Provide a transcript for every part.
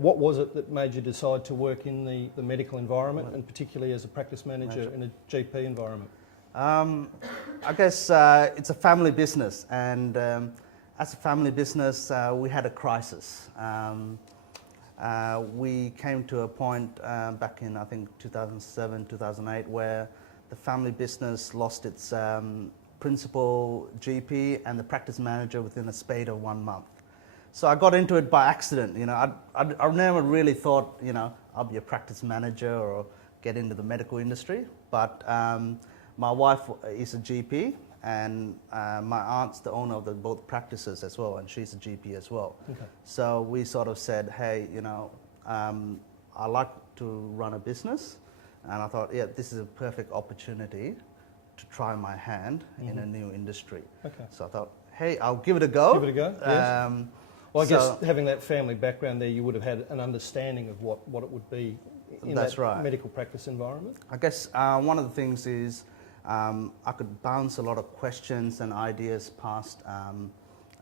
What was it that made you decide to work in the medical environment, and particularly as a practice manager in a GP environment? I guess it's a family business, and as a family business, we had a crisis. We came to a point back in, I think, 2007, 2008, where the family business lost its principal GP and the practice manager within a spate of 1 month. So I got into it by accident. You know, I never really thought, you know, I'll be a practice manager or get into the medical industry. But my wife is a GP, and my aunt's the owner of both practices as well, and she's a GP as well. Okay. So we sort of said, hey, you know, I like to run a business, and I thought, yeah, this is a perfect opportunity to try my hand in a new industry. Okay. So I thought, hey, I'll give it a go. Give it a go, yes. Well, I guess having that family background there, you would have had an understanding of what it would be in that medical practice environment. I guess one of the things is I could bounce a lot of questions and ideas past,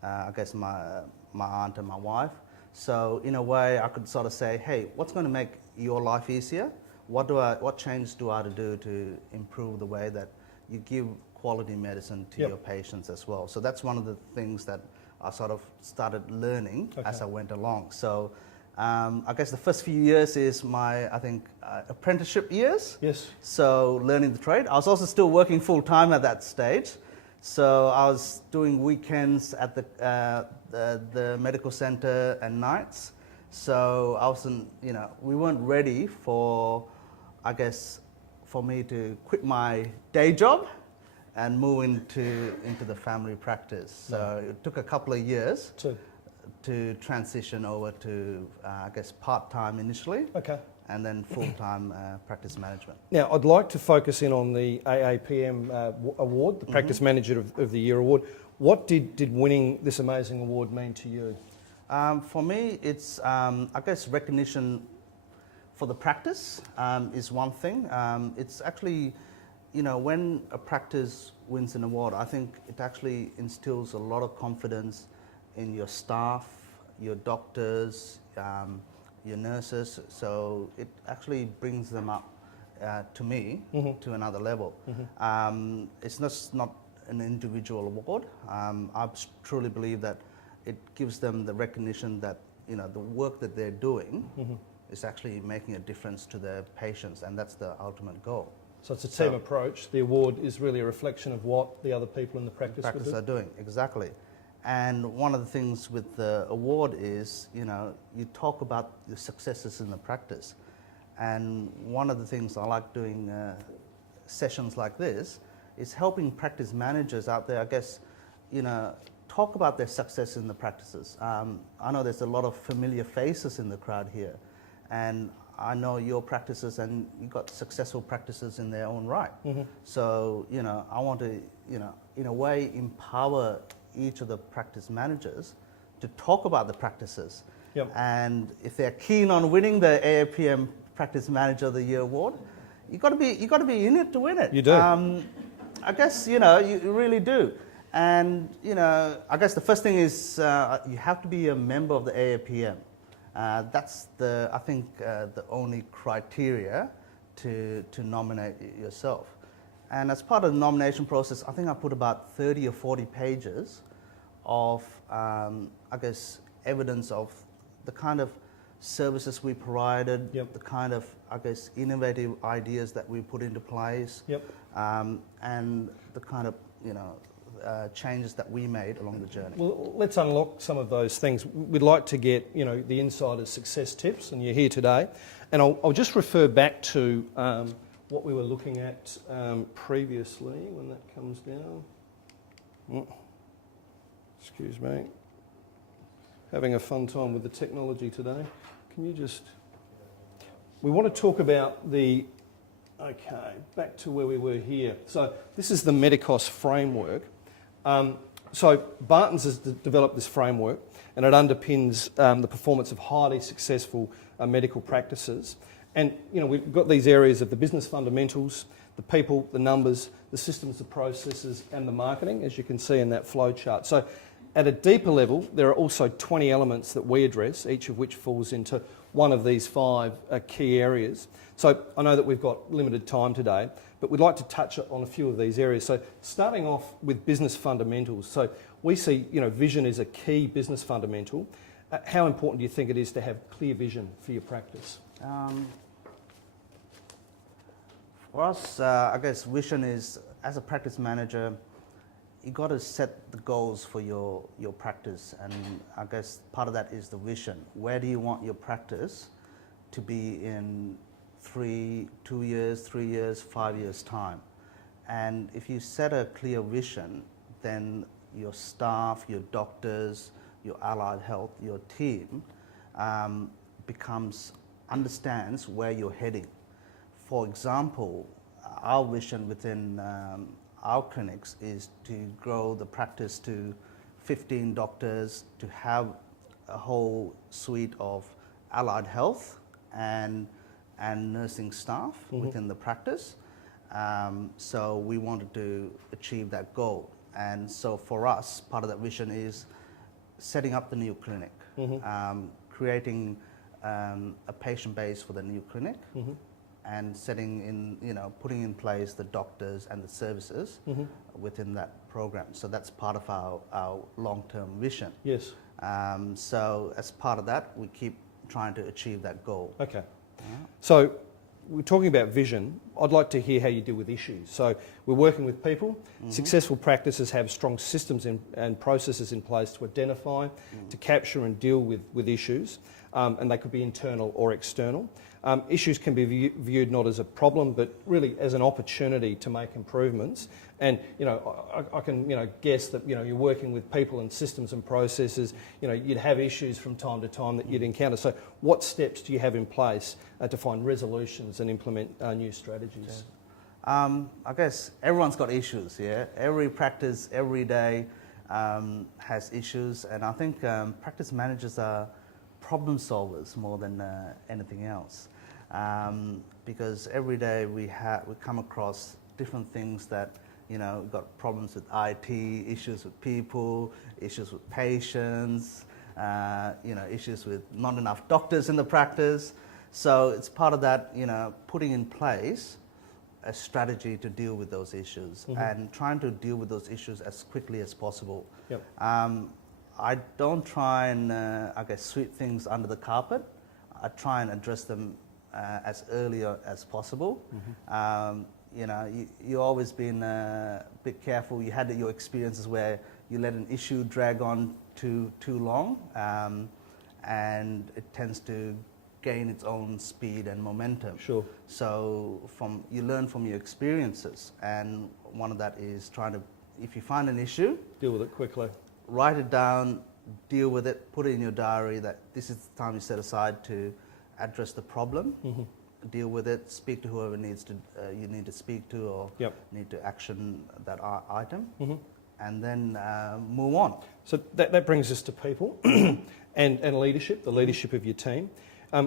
I guess, my aunt and my wife. So in a way, I could sort of say, hey, what's going to make your life easier? What changes do I have to do to improve the way that you give quality medicine to your patients as well? So that's one of the things that I sort of started learning as I went along. So I guess the first few years is my, I think, apprenticeship years. Yes. So learning the trade. I was also still working full time at that stage. So I was doing weekends at the medical center and nights. So I wasn't, you know, we weren't ready for, I guess, for me to quit my day job and move into the family practice. So it took a couple of years to transition over to, I guess, part-time initially, and then full-time practice management. Now, I'd like to focus in on the AAPM award, the Practice Manager of the Year award. What did winning this amazing award mean to you? For me, it's, I guess, recognition for the practice is one thing. It's actually, you know, when a practice wins an award, I think it actually instills a lot of confidence in your staff, your doctors, your nurses. So it actually brings them up, to me, to another level. It's not an individual award. I truly believe that it gives them the recognition that, you know, the work that they're doing is actually making a difference to their patients, and that's the ultimate goal. So it's a team approach. The award is really a reflection of what the other people in the practice are doing. Exactly. And one of the things with the award is, you know, you talk about the successes in the practice. And one of the things I like doing sessions like this is helping practice managers out there, I guess, you know, talk about their success in the practices. I know there's a lot of familiar faces in the crowd here, and I know your practices, and you've got successful practices in their own right. So, you know, I want to, you know, in a way empower each of the practice managers to talk about the practices. And if they're keen on winning the AAPM Practice Manager of the Year award, you got to be in it to win it. You do. I guess, you know, you really do. And, you know, I guess the first thing is you have to be a member of the AAPM. That's I think, the only criteria to nominate yourself. And as part of the nomination process, I think I put about 30 or 40 pages of, I guess, evidence of the kind of services we provided, the kind of, I guess, innovative ideas that we put into place, and the kind of, you know, changes that we made along the journey. Well, let's unlock some of those things. We'd like to get, you know, the insider's success tips, and you're here today. And I'll just refer back to what we were looking at previously when that comes down. Excuse me. Having a fun time with the technology today. Can you just... We want to talk about okay, back to where we were here. So this is the Medicos framework. So Barton's has developed this framework, and it underpins the performance of highly successful medical practices. And, you know, we've got these areas of the business fundamentals, the people, the numbers, the systems, the processes, and the marketing, as you can see in that flow chart. So at a deeper level, there are also 20 elements that we address, each of which falls into one of these 5 key areas. So I know that we've got limited time today, but we'd like to touch on a few of these areas. So starting off with business fundamentals. So we see, vision is a key business fundamental. How important do you think it is to have clear vision for your practice? For us, I guess vision is, as a practice manager, you got to set the goals for your practice, and I guess part of that is the vision. Where do you want your practice to be in 2 years, 3 years, 5 years time? And if you set a clear vision, then your staff, your doctors, your allied health, your team understands where you're heading. For example, our vision within our clinics is to grow the practice to 15 doctors, to have a whole suite of allied health and nursing staff within the practice. So we wanted to achieve that goal. And so for us, part of that vision is setting up the new clinic, creating a patient base for the new clinic, and putting in place the doctors and the services within that program. So that's part of our long-term vision. Yes. So as part of that, we keep trying to achieve that goal. Okay. So we're talking about vision. I'd like to hear how you deal with issues. So we're working with people. Successful practices have strong systems and processes in place to identify, to capture and deal with issues, and they could be internal or external. Issues can be viewed not as a problem, but really as an opportunity to make improvements. And I can guess that you're working with people and systems and processes. You'd have issues from time to time that you'd encounter. So what steps do you have in place to find resolutions and implement new strategies? I guess everyone's got issues. Yeah, every practice, every day has issues, and I think practice managers are problem solvers more than anything else, because every day we come across different things that we've got problems with IT, issues with people, issues with patients, issues with not enough doctors in the practice. So it's part of that, putting in place a strategy to deal with those issues and trying to deal with those issues as quickly as possible. Yep. I don't try and, sweep things under the carpet. I try and address them as early as possible. You always been a bit careful. You had your experiences where you let an issue drag on too long, and it tends to gain its own speed and momentum. Sure. So you learn from your experiences, and one of that is trying to, if you find an issue, Deal with it quickly. Write it down, deal with it, put it in your diary that this is the time you set aside to address the problem, deal with it, speak to whoever you need to speak to, or need to action that item, and then move on. So that brings us to people and leadership, the leadership of your team.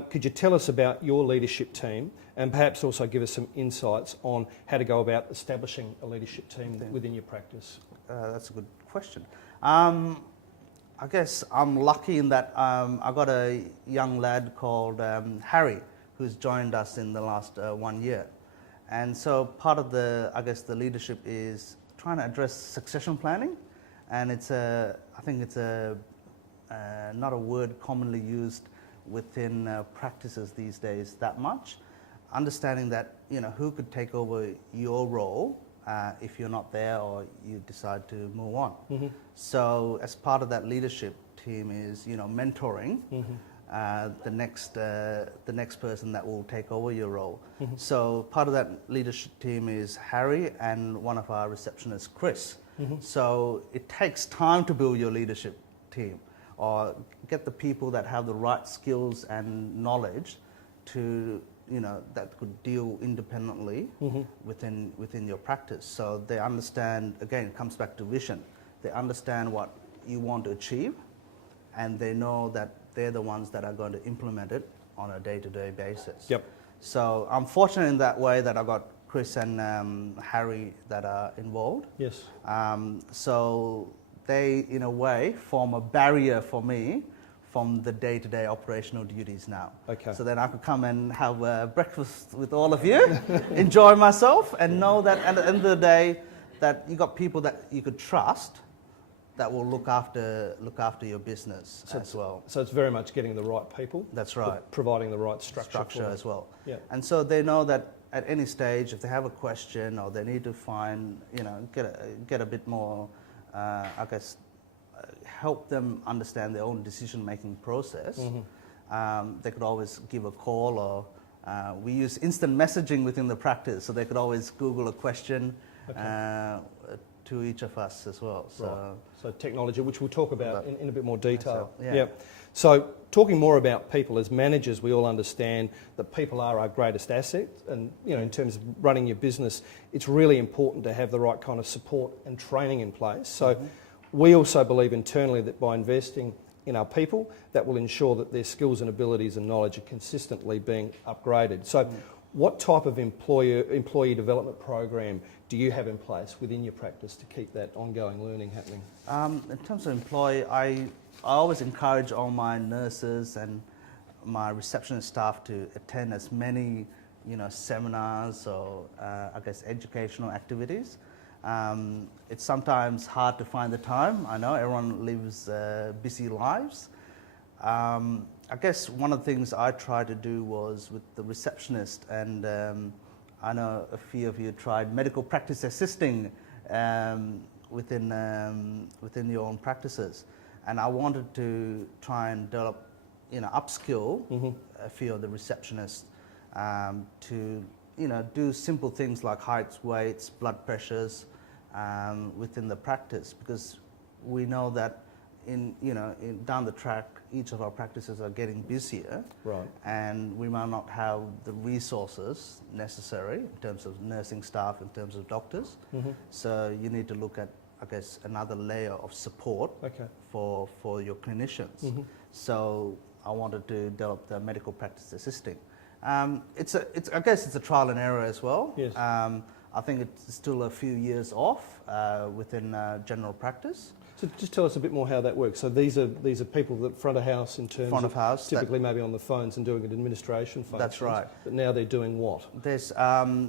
Could you tell us about your leadership team, and perhaps also give us some insights on how to go about establishing a leadership team within your practice? That's a good question. I guess I'm lucky in that I got a young lad called Harry, who's joined us in the last 1 year. And so part of the leadership is trying to address succession planning. And I think it's not a word commonly used within practices these days that much. Understanding that, who could take over your role if you're not there or you decide to move on. So as part of that leadership team is, mentoring the next person that will take over your role. So part of that leadership team is Harry and one of our receptionists, Chris. So it takes time to build your leadership team, or get the people that have the right skills and knowledge to that could deal independently within your practice. So they understand, again, it comes back to vision. They understand what you want to achieve, and they know that they're the ones that are going to implement it on a day-to-day basis. Yep. So I'm fortunate in that way that I got Chris and Harry that are involved. Yes. So they, in a way, form a barrier for me from the day-to-day operational duties now. Okay. So then I could come and have breakfast with all of you, enjoy myself, and know that at the end of the day, that you got people that you could trust that will look after your business as well. So it's very much getting the right people. That's right. Providing the right structure As well. Yeah. And so they know that at any stage, if they have a question or they need to find, get a bit more, help them understand their own decision-making process, they could always give a call, or we use instant messaging within the practice, so they could always Google a question to each of us as well. So, right. So technology, which we'll talk about in a bit more detail. Yeah. Yep. So talking more about people, as managers, we all understand that people are our greatest asset, and in terms of running your business, it's really important to have the right kind of support and training in place. So we also believe internally that by investing in our people, that will ensure that their skills and abilities and knowledge are consistently being upgraded. So what type of employee development program do you have in place within your practice to keep that ongoing learning happening? In terms of employee, I always encourage all my nurses and my receptionist staff to attend as many seminars or educational activities. It's sometimes hard to find the time. I know everyone lives busy lives. I guess one of the things I tried to do was with the receptionist, and I know a few of you tried medical practice assisting within your own practices, and I wanted to try and develop, upskill a few of the receptionists to do simple things like heights, weights, blood pressures within the practice, because we know that down the track, each of our practices are getting busier, right? And we might not have the resources necessary in terms of nursing staff, in terms of doctors. So you need to look at, another layer of support for your clinicians. So I wanted to develop the medical practice assisting. It's a trial and error as well. Yes. I think it's still a few years off within general practice. So just tell us a bit more how that works. So these are people that front of house in terms front of house, typically maybe on the phones and doing an administration function. That's right. But now they're doing what? There's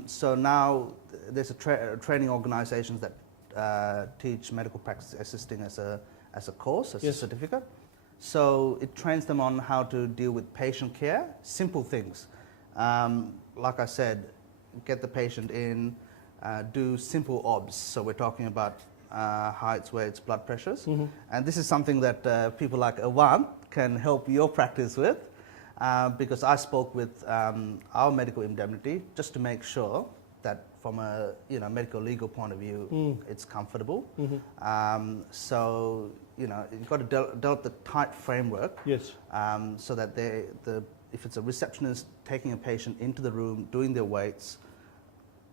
so now there's a training organisations that teach medical practice assisting as a course, as a certificate. So it trains them on how to deal with patient care, simple things. Like I said, get the patient in, do simple OBS. So we're talking about heights, weights, blood pressures. And this is something that people like Awan can help your practice with, because I spoke with our medical indemnity just to make sure that from a medical legal point of view, it's comfortable. So you've got to develop the tight framework. Yes. So that if it's a receptionist taking a patient into the room, doing their weights,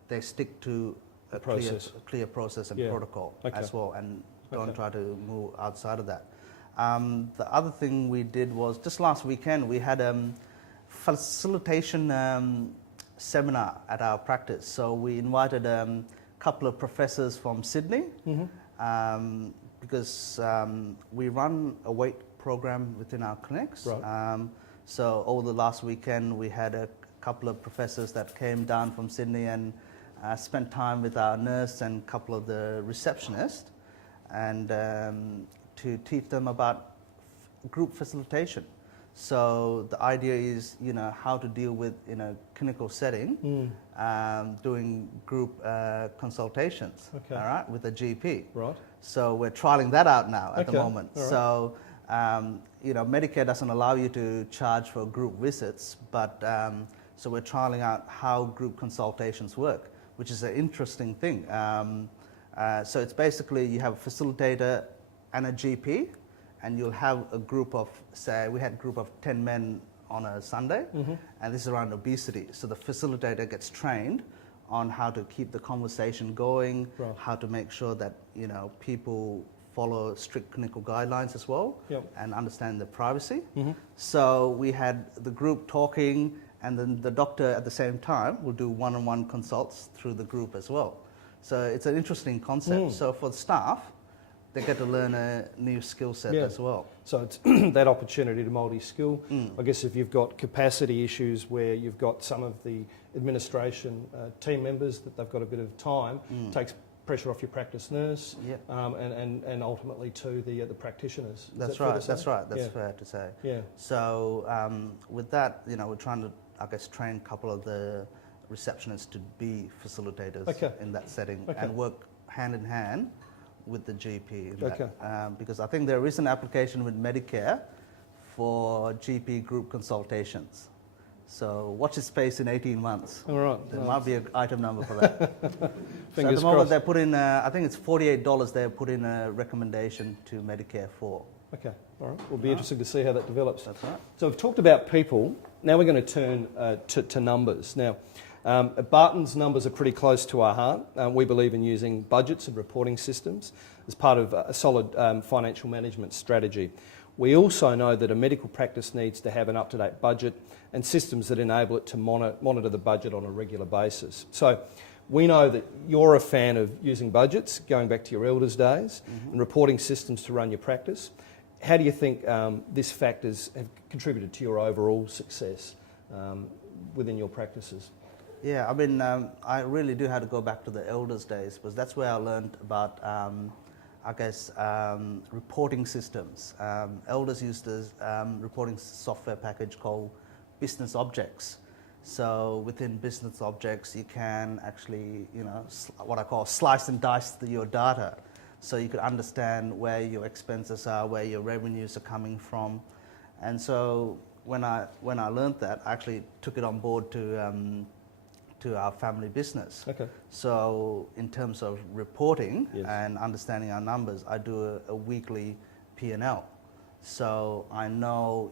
they stick to a clear process and protocol as well, and don't try to move outside of that. The other thing we did was, just last weekend, we had a facilitation seminar at our practice. So we invited a couple of professors from Sydney, because we run a weight program within our clinics. Right. So over the last weekend, we had a couple of professors that came down from Sydney and spent time with our nurse and a couple of the receptionists, and to teach them about group facilitation. So the idea is, how to deal with, in a clinical setting, doing group consultations, all right, with a GP. Right. So we're trialing that out now at the moment. All right. So, Medicare doesn't allow you to charge for group visits, but so we're trialing out how group consultations work, which is an interesting thing. So it's basically you have a facilitator and a GP, and you'll have a group of, say, we had a group of 10 men on a Sunday, and this is around obesity. So the facilitator gets trained on how to keep the conversation going, how to make sure that people follow strict clinical guidelines as well, and understand the privacy. So we had the group talking, and then the doctor at the same time will do one-on-one consults through the group as well. So it's an interesting concept. So for the staff, they get to learn a new skill set Yeah. as well. So it's that opportunity to multi-skill. I guess if you've got capacity issues where you've got some of the administration team members that they've got a bit of time, takes pressure off your practice nurse, Yep. and ultimately to the practitioners. Is That's that fair to right. say? That's right. That's Yeah. fair to say. Yeah. So with that, we're trying to, I guess, train a couple of the receptionists to be facilitators Okay. in that setting Okay. and work hand in hand with the GP. In Okay. that. Because I think there is an application with Medicare for GP group consultations. So watch its space in 18 months. All right. There No, might be an item number for that. So at Fingers the moment, crossed. they put in, I think it's $48, they put in a recommendation to Medicare for. Okay. All right. We'll be interested to see how that develops. That's right. So we've talked about people. Now we're going to turn to numbers. Now, at Barton's, numbers are pretty close to our heart. We believe in using budgets and reporting systems as part of a solid financial management strategy. We also know that a medical practice needs to have an up-to-date budget and systems that enable it to monitor the budget on a regular basis. So we know that you're a fan of using budgets, going back to your elders' days, and reporting systems to run your practice. How do you think these factors have contributed to your overall success within your practices? Yeah, I mean, I really do have to go back to the elders' days because that's where I learned about, reporting systems. Elders used this reporting software package called Business Objects. So within Business Objects, you can actually, what I call slice and dice your data. So you could understand where your expenses are, where your revenues are coming from. And so when I learned that, I actually took it on board to our family business. Okay. So in terms of reporting Yes. and understanding our numbers, I do a weekly P&L. So I know,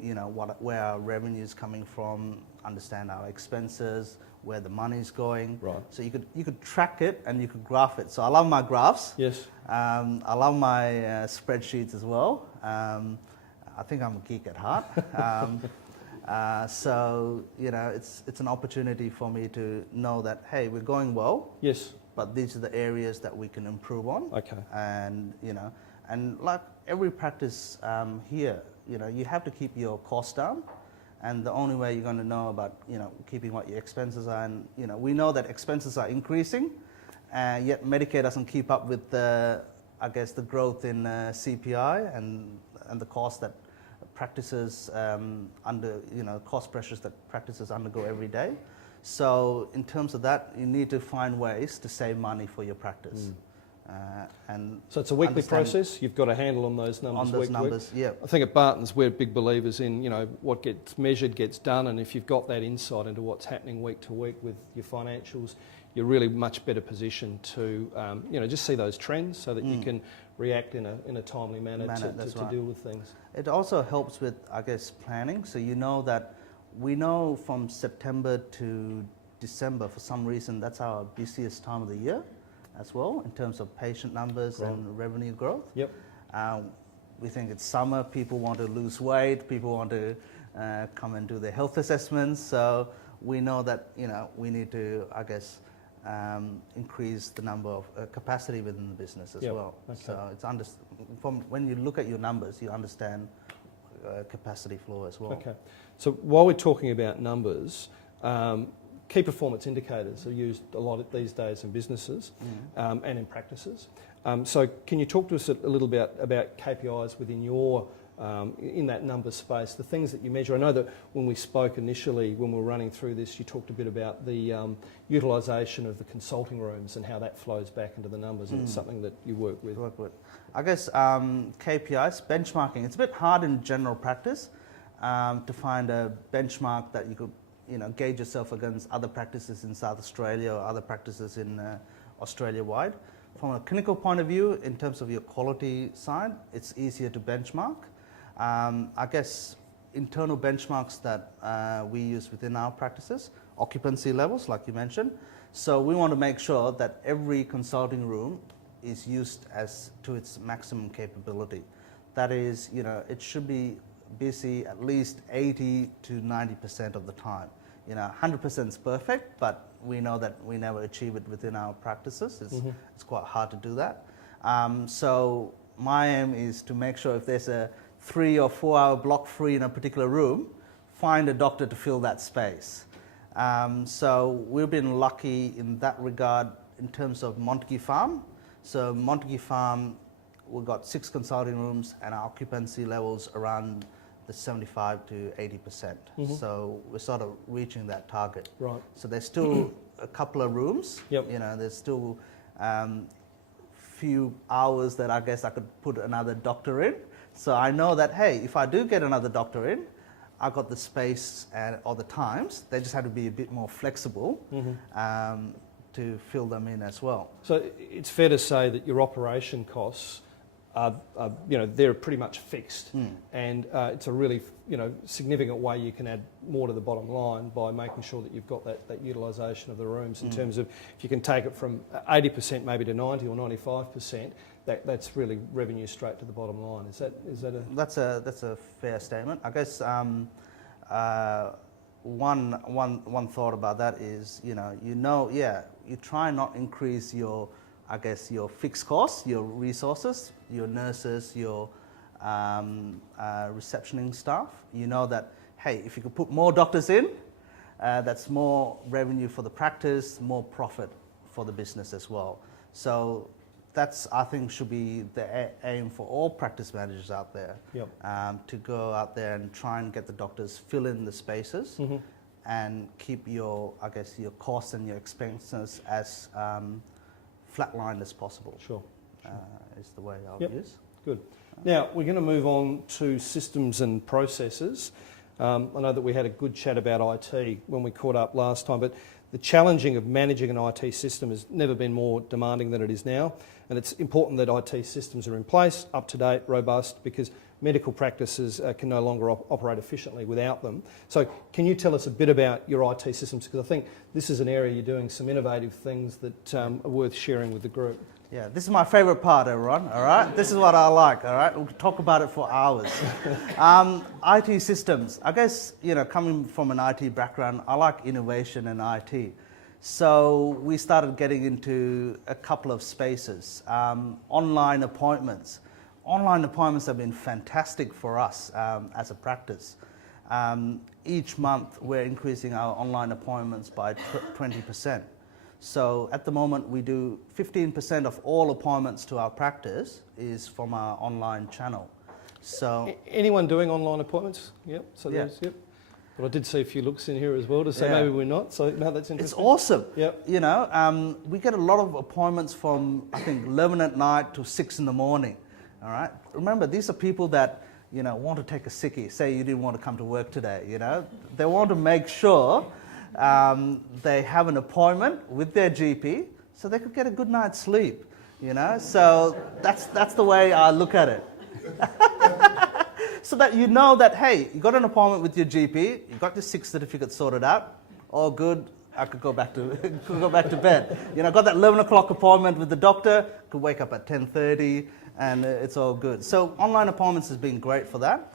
where our revenue is coming from, understand our expenses, where the money's going. Right. So you could track it and you could graph it. So I love my graphs. Yes. I love my spreadsheets as well. I think I'm a geek at heart. So it's an opportunity for me to know that, hey, we're going well, Yes. but these are the areas that we can improve on. Okay. And and like every practice here, you have to keep your costs down. And the only way you're going to know about keeping what your expenses are, and we know that expenses are increasing, yet Medicare doesn't keep up with the growth in CPI and the cost that practices cost pressures that practices undergo every day. So in terms of that, you need to find ways to save money for your practice. And So it's a weekly understand process. You've got a handle on those numbers. on those week to week. numbers. Yeah. I think at Barton's we're big believers in what gets measured gets done, and if you've got that insight into what's happening week to week with your financials, you're really much better positioned to just see those trends so that you can react in a timely manner That's to right. deal with things. It also helps with, planning. So we know from September to December, for some reason, that's our busiest time of the year as well, in terms of patient numbers Right. and revenue growth. Yep. We think it's summer, people want to lose weight, people want to come and do their health assessments. So we know that, we need to, increase the number of capacity within the business as Yep. well. Okay. So it's from when you look at your numbers, you understand capacity flow as well. Okay. So while we're talking about numbers, key performance indicators are used a lot these days in businesses and in practices. So can you talk to us a little bit about KPIs within your in that number space, the things that you measure? I know that when we spoke initially, when we were running through this, you talked a bit about the utilisation of the consulting rooms and how that flows back into the numbers, and it's something that you work with. KPIs, benchmarking. It's a bit hard in general practice to find a benchmark that you could gauge yourself against other practices in South Australia or other practices in Australia-wide. From a clinical point of view, in terms of your quality side, it's easier to benchmark. Internal benchmarks that we use within our practices, occupancy levels, like you mentioned. So we want to make sure that every consulting room is used to its maximum capability. That is, it should be busy at least 80 to 90% of the time. 100% is perfect, but we know that we never achieve it within our practices. It's quite hard to do that. So my aim is to make sure if there's a 3 or 4 hour block free in a particular room, find a doctor to fill that space. So we've been lucky in that regard in terms of Montague Farm. So Montague Farm, we've got 6 consulting rooms and our occupancy levels around the 75 to 80%. So we're sort of reaching that target. Right. So there's still a couple of rooms. Yep. You know, there's still few hours that I guess I could put another doctor in. So I know that, hey, if I do get another doctor in, I've got the space and or the times. They just have to be a bit more flexible to fill them in as well. So it's fair to say that your operation costs are they're pretty much fixed, and it's a really significant way you can add more to the bottom line by making sure that you've got that utilisation of the rooms in terms of if you can take it from 80% maybe to 90 or 95%, that's really revenue straight to the bottom line. Is that a... That's a fair statement. I guess one thought about that is you try not increase your fixed costs, your resources, your nurses, your receptioning staff. You know that, hey, if you could put more doctors in, that's more revenue for the practice, more profit for the business as well. So that's, I think, should be the aim for all practice managers out there. Yep. To go out there and try and get the doctors fill in the spaces and keep your costs and your expenses as flatlined as possible. Sure. Is the way I'll use. Good. Now we're going to move on to systems and processes. I know that we had a good chat about IT when we caught up last time, but the challenging of managing an IT system has never been more demanding than it is now, and it's important that IT systems are in place, up to date, robust, because medical practices can no longer operate efficiently without them. So can you tell us a bit about your IT systems? Because I think this is an area you're doing some innovative things that are worth sharing with the group. Yeah, this is my favourite part, everyone, all right? This is what I like, all right? We'll talk about it for hours. IT systems. I guess, coming from an IT background, I like innovation in IT. So we started getting into a couple of spaces. Online appointments. Online appointments have been fantastic for us as a practice. Each month, we're increasing our online appointments by 20%. So at the moment, we do 15% of all appointments to our practice is from our online channel. So anyone doing online appointments? Yep. So yeah. Yep. But I did see a few looks in here as well to say maybe we're not. So no, that's interesting. It's awesome. Yep. We get a lot of appointments from, I think, 11 at night to 6 in the morning. All right. Remember, these are people that want to take a sickie. Say you didn't want to come to work today. They want to make sure they have an appointment with their GP so they could get a good night's sleep. So that's the way I look at it. So that you know that, hey, you got an appointment with your GP, you got your 6 certificate sorted out, all good. I could go back to bed. Got that 11 o'clock appointment with the doctor, could wake up at 10:30, and it's all good. So online appointments has been great for that.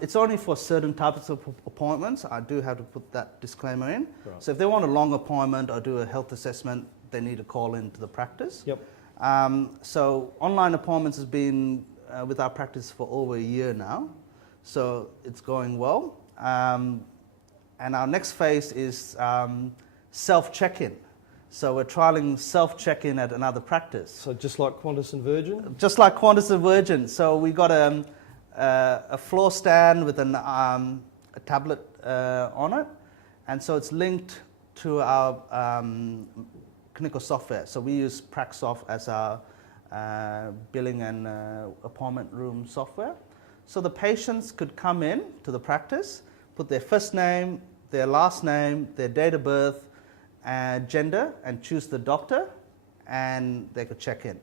It's only for certain types of appointments. I do have to put that disclaimer in. Right. So if they want a long appointment or do a health assessment, they need to call into the practice. Yep. So online appointments has been with our practice for over a year now. So it's going well. And our next phase is self-check-in. So we're trialling self-check-in at another practice. So just like Qantas and Virgin? Just like Qantas and Virgin. So we got a floor stand with a tablet on it, and so it's linked to our clinical software. So we use Praxsoft as our billing and appointment room software. So the patients could come in to the practice, put their first name, their last name, their date of birth, gender, and choose the doctor, and they could check in.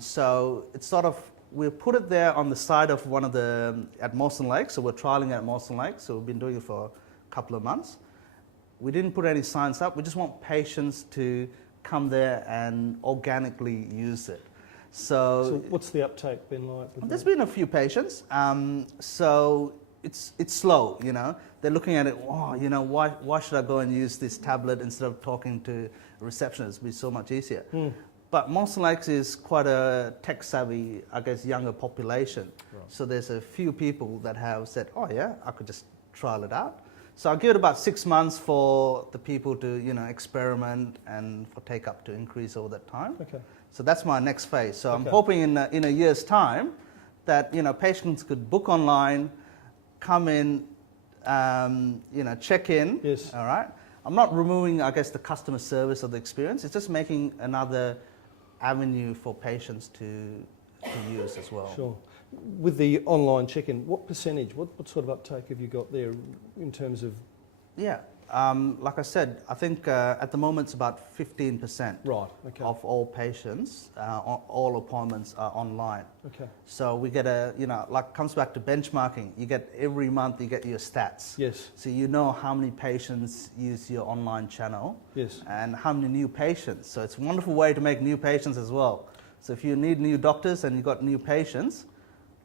So it's sort of, we put it there on the side of one of at Mawson Lake, so we're trialling at Mawson Lake, so we've been doing it for a couple of months. We didn't put any signs up, we just want patients to come there and organically use it. So what's the uptake been like? There's been a few patients, so it's slow, They're looking at it, why should I go and use this tablet instead of talking to a receptionist? It'd be so much easier. But Mawson Lakes is quite a tech-savvy, I guess, younger population. Right. So there's a few people that have said, oh yeah, I could just trial it out. So I'll give it about 6 months for the people to, experiment and for take-up to increase over that time. Okay. So that's my next phase. So I'm Okay. hoping in a year's time that, patients could book online, come in, check in. Yes. All right. I'm not removing, I guess, the customer service or the experience. It's just making another avenue for patients to use as well. Sure. With the online check-in, what percentage, what sort of uptake have you got there in terms of? Yeah, like I said, I think at the moment it's about 15% Right, okay. of all patients, all appointments are online. Okay. So we get comes back to benchmarking. You get every month you get your stats. Yes. So you know how many patients use your online channel. Yes. And how many new patients. So it's a wonderful way to make new patients as well. So if you need new doctors and you've got new patients,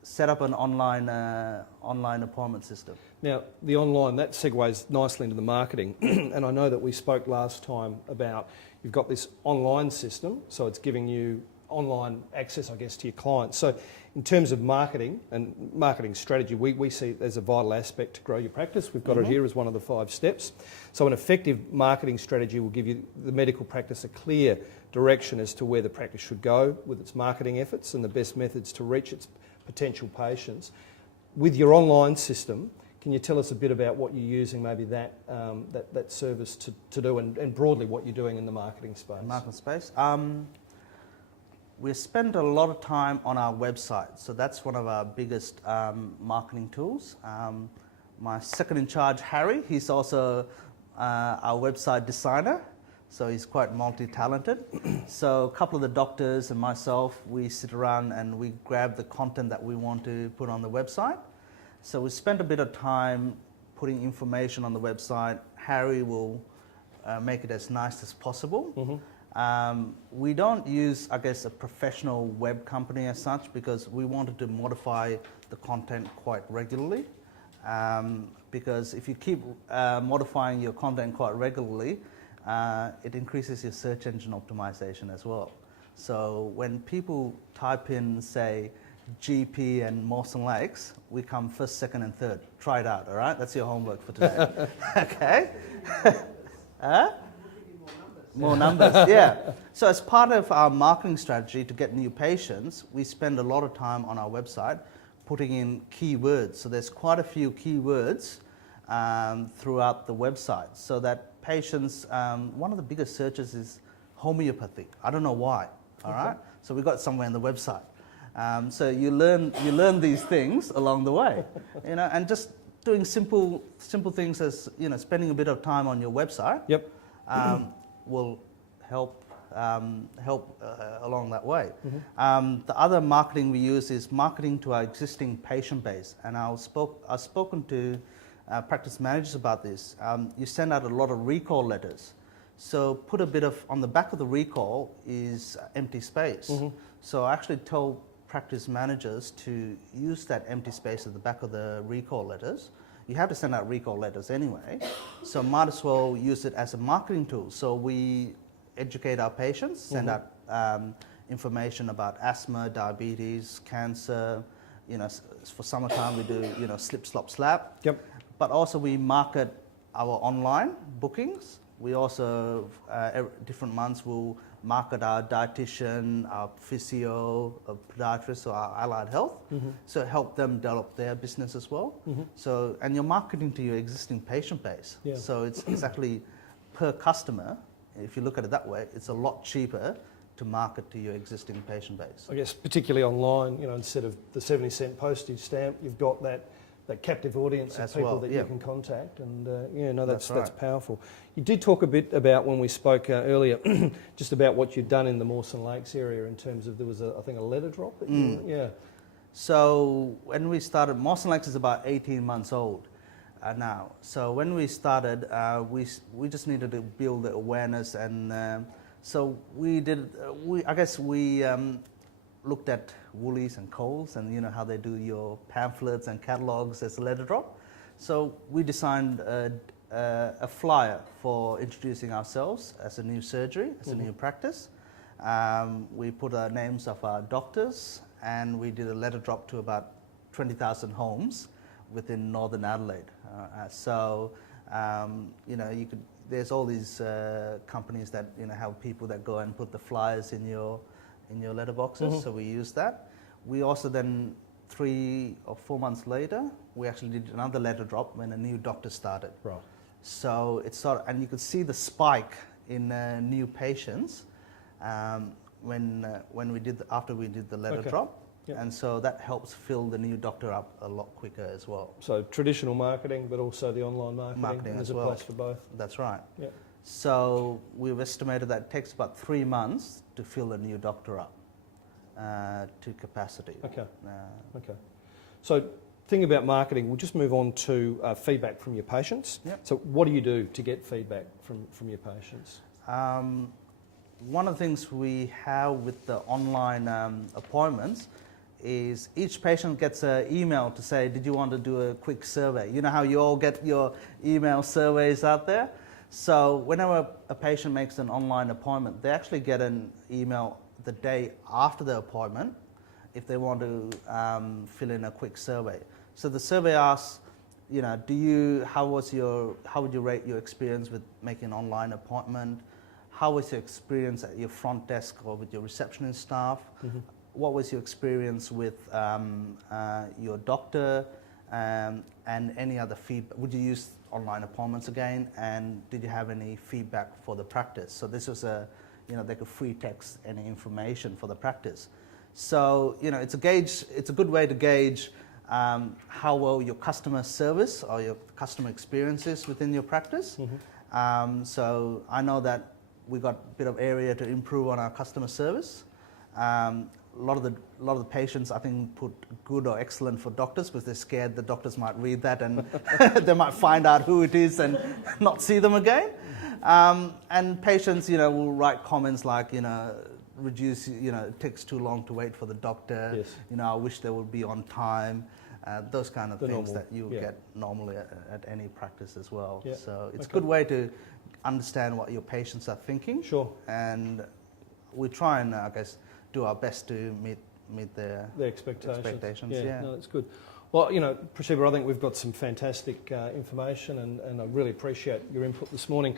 set up an online appointment system. Now, the online, that segues nicely into the marketing. And I know that we spoke last time about you've got this online system, so it's giving you online access, I guess, to your clients. So in terms of marketing and marketing strategy, we see it as a vital aspect to grow your practice. We've got it here as one of the 5 steps. So an effective marketing strategy will give you, the medical practice, a clear direction as to where the practice should go with its marketing efforts and the best methods to reach its potential patients. With your online system, can you tell us a bit about what you're using, maybe that service to do, and broadly what you're doing in the marketing space? Marketing space. We spend a lot of time on our website, so that's one of our biggest marketing tools. My second in charge, Harry, he's also our website designer, so he's quite multi-talented. So a couple of the doctors and myself, we sit around and we grab the content that we want to put on the website. So we spend a bit of time putting information on the website. Harry will make it as nice as possible. Mm-hmm. We don't use, I guess, a professional web company as such, because we wanted to modify the content quite regularly. Because if you keep modifying your content quite regularly, it increases your search engine optimization as well. So when people type in, say, GP and Mawson Lakes, we come first, second, and third. Try it out, all right? That's your homework for today. Okay? More numbers, yeah. So as part of our marketing strategy to get new patients, we spend a lot of time on our website putting in keywords. So there's quite a few keywords throughout the website, so that patients, one of the biggest searches is homeopathy. I don't know why, all right? So we got somewhere on the website. So you learn these things along the way, and just doing simple things as, spending a bit of time on your website. Yep. Will help along that way. Mm-hmm. The other marketing we use is marketing to our existing patient base, and I've spoken to practice managers about this. You send out a lot of recall letters, so put a bit of, on the back of the recall is empty space. Mm-hmm. So I actually tell practice managers to use that empty space at the back of the recall letters. You have to send out recall letters anyway, so might as well use it as a marketing tool. So we educate our patients, send out information about asthma, diabetes, cancer. For summertime we do slip, slop, slap. Yep. But also we market our online bookings. We also different months will market our dietitian, our physio, our podiatrist, or our allied health. Mm-hmm. So help them develop their business as well. Mm-hmm. So, and you're marketing to your existing patient base. Yeah. So it's actually per customer. If you look at it that way, it's a lot cheaper to market to your existing patient base. I guess particularly online, instead of the 70-cent postage stamp, you've got that captive audience of As people well, that yeah. you can contact, and that's right. powerful. You did talk a bit about, when we spoke earlier, just about what you'd done in the Mawson Lakes area in terms of, there was I think a letter drop. Yeah. So when we started, Mawson Lakes is about 18 months old now. So when we started, we just needed to build the awareness, and so we did. We looked at Woolies and Coles, and how they do your pamphlets and catalogs as a letter drop. So we designed a flyer for introducing ourselves as a new surgery, as a new practice. We put the names of our doctors, and we did a letter drop to about 20,000 homes within Northern Adelaide. There's all these companies that have people that go and put the flyers in your letterboxes. So we use that. We also then 3 or 4 months later, we actually did another letter drop when a new doctor started. Right. So it's and you could see the spike in new patients after we did the letter drop. Yep. And so that helps fill the new doctor up a lot quicker as well. So traditional marketing, but also the online marketing. as There's a well. place for both. That's right. Yep. So we've estimated that it takes about 3 months to fill a new doctor up to capacity. Okay. Okay. So thing about marketing, we'll just move on to feedback from your patients. Yep. So what do you do to get feedback from your patients? One of the things we have with the online appointments is each patient gets an email to say, did you want to do a quick survey? You know how you all get your email surveys out there? So whenever a patient makes an online appointment, they actually get an email the day after the appointment if they want to fill in a quick survey. So the survey asks, how would you rate your experience with making an online appointment? How was your experience at your front desk or with your receptionist staff? Mm-hmm. What was your experience with your doctor and any other feedback? Would you use online appointments again? And did you have any feedback for the practice? So this was they could free text any information for the practice. So, it's a good way to gauge how well your customer service or your customer experience is within your practice. Mm-hmm. So I know that we got a bit of area to improve on our customer service. A lot of the patients, I think, put good or excellent for doctors because they're scared the doctors might read that and they might find out who it is and not see them again. And patients, will write comments like, reduce, it takes too long to wait for the doctor. Yes. I wish they would be on time. Those kind of things normal, that you get normally at any practice as well. Yeah. So it's a good way to understand what your patients are thinking. Sure. And we try and, do our best to meet their expectations. Yeah. No, that's good. Well, Prashiba, I think we've got some fantastic information and I really appreciate your input this morning.